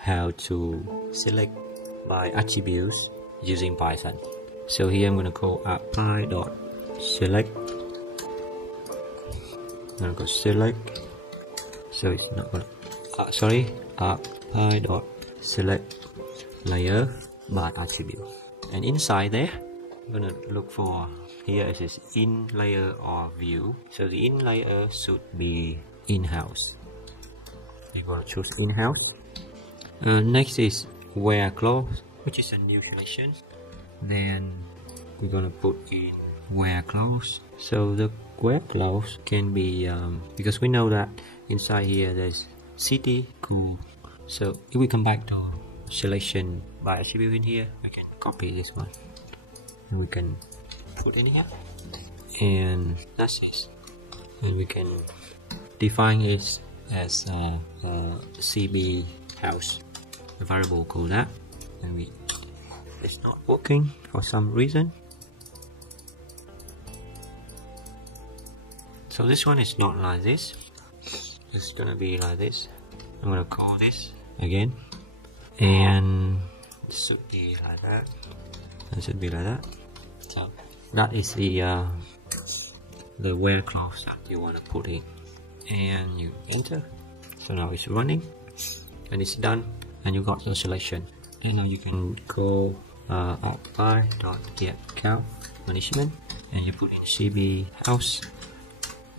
how to select by attributes using Python. So here I'm gonna go ArcPy.select. I'm gonna go select. So it's not gonna ArcPy.select layer by attribute, and inside there I'm gonna look for, here it is in layer or view. So the in layer should be in-house. You're gonna choose in-house. Next is where close, which is a new selection. Then we're gonna put in where close. So the where close can be because we know that inside here there's city, cool. So if we come back to selection by attribute in here, I can copy this one and we can put in here, and that's it. And we can define it as CB house, a variable called that, and it's not working for some reason. So this one is not like this, it's gonna be like this. I'm gonna call this again, and it should be like that. It should be like that. So that is the where close that you want to put in, and you enter. So now it's running and it's done, and you got your selection. And now you can go ArcPy.get management, and you put in CB house,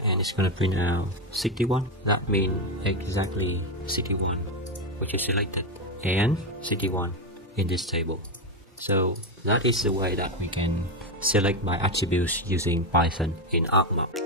and it's gonna print out 61. That means exactly 61 which is selected, and 61 in this table. So that is the way that we can select by attributes using Python in ArcMap.